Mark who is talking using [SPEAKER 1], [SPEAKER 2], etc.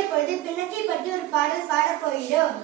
[SPEAKER 1] இப்பொழுது பிணக்கை பற்றி ஒரு பாடல் பாடப் போகிறோம்.